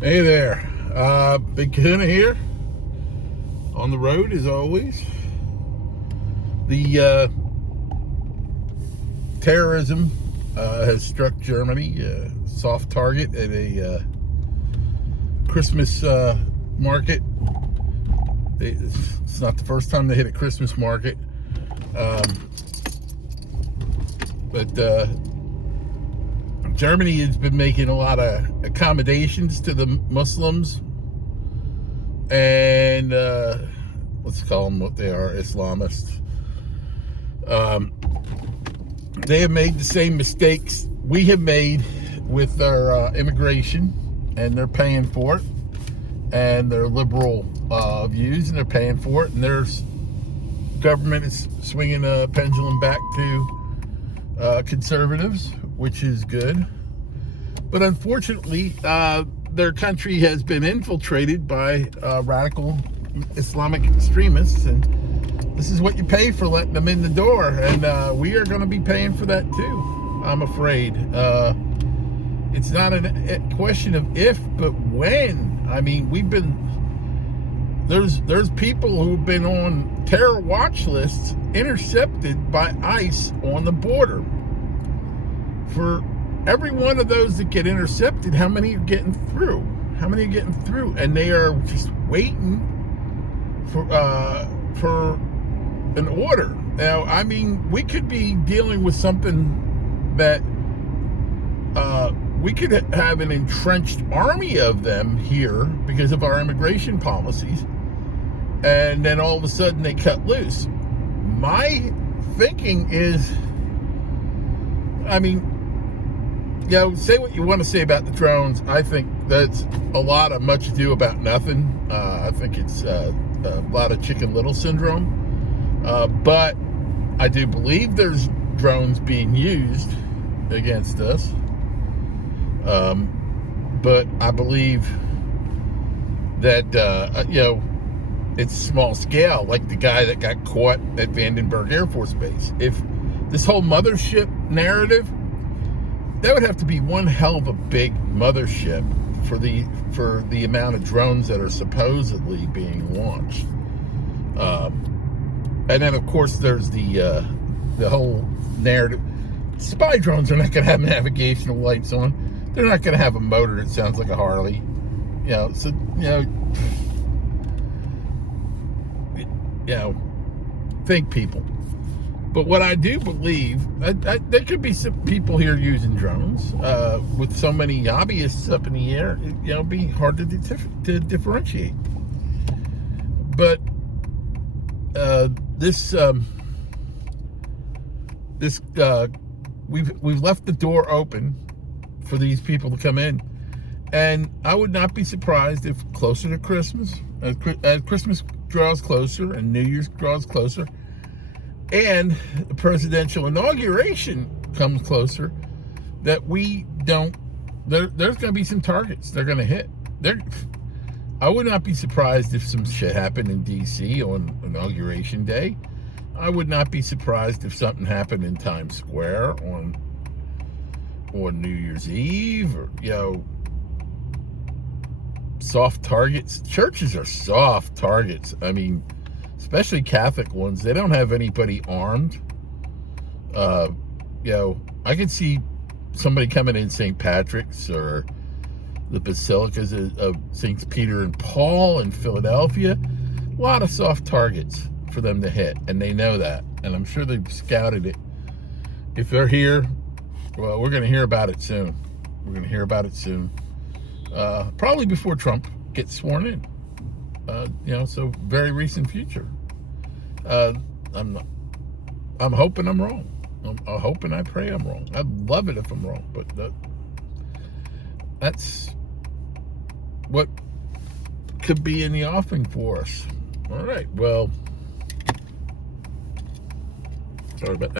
Hey there, Big Kahuna here, on the road as always. The terrorism has struck Germany, soft target at a Christmas market. It's not the first time they hit a Christmas market, but Germany has been making a lot of accommodations to the Muslims and let's call them what they are, Islamists. They have made the same mistakes we have made with our immigration, and they're paying for it, and their liberal views, and they're paying for it, and their government is swinging a pendulum back to conservatives, which is good. But unfortunately, their country has been infiltrated by radical Islamic extremists, and this is what you pay for letting them in the door, and we are going to be paying for that too, I'm afraid. It's not a question of if, but when. I mean, there's people who've been on terror watch lists intercepted by ICE on the border. For every one of those that get intercepted, how many are getting through? How many are getting through? And they are just waiting for an order. Now, I mean, we could be dealing with something that we could have an entrenched army of them here because of our immigration policies, and then all of a sudden they cut loose. My thinking is, I mean, say what you want to say about the drones. I think that's a lot of much ado about nothing. I think it's a lot of Chicken Little syndrome. But I do believe there's drones being used against us. But I believe that, it's small scale, like the guy that got caught at Vandenberg Air Force Base. If this whole mothership narrative, that would have to be one hell of a big mothership for the amount of drones that are supposedly being launched. And then, of course, there's the whole narrative. Spy drones are not going to have navigational lights on. They're not going to have a motor that sounds like a Harley. Think, people. But what I do believe, there could be some people here using drones. With so many hobbyists up in the air, it'd be hard to differentiate. But we've left the door open for these people to come in, and I would not be surprised if closer to Christmas, as Christmas draws closer and New Year's draws closer, and the presidential inauguration comes closer, that there's going to be some targets they're going to hit. I would not be surprised if some shit happened in D.C. on Inauguration Day. I would not be surprised if something happened in Times Square on New Year's Eve, or, soft targets. Churches are soft targets. I mean, especially Catholic ones. They don't have anybody armed. I could see somebody coming in St. Patrick's or the basilicas of Saints Peter and Paul in Philadelphia. A lot of soft targets for them to hit, and they know that, and I'm sure they've scouted it. If they're here, well, we're going to hear about it soon. Probably before Trump gets sworn in. So very recent future. I'm hoping I'm wrong. I'm hoping, I pray I'm wrong. I'd love it if I'm wrong, but that's what could be in the offing for us. All right. Well, sorry about that.